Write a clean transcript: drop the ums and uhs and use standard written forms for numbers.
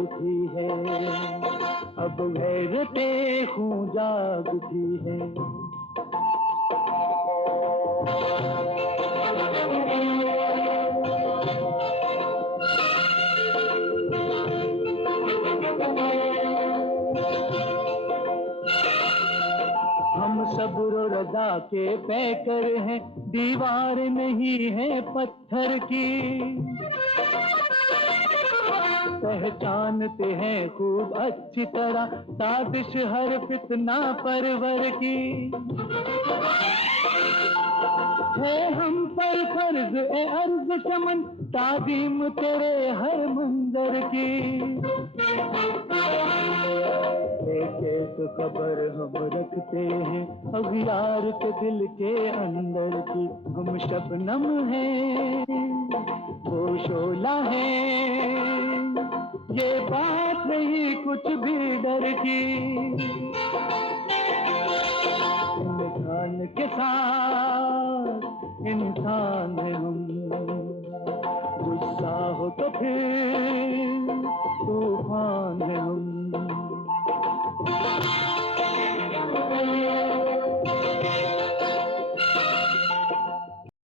उठी है, अब गैरते खून जाग उठी है। हम सब्र रज़ा के पैकर हैं, दीवार नहीं है पत्थर की। पहचानते हैं खूब अच्छी तरह साजिश हर फितना परवर की। है हम पर फर्ज ए अर्ज चमन, ताज़ीम तेरे हर मंजर की। एक खबर हम रखते हैं अगियार के दिल के अंदर की। हम शबनम हैं, वो शोला है, ये बात नहीं कुछ भी डर की। इंसान के साथ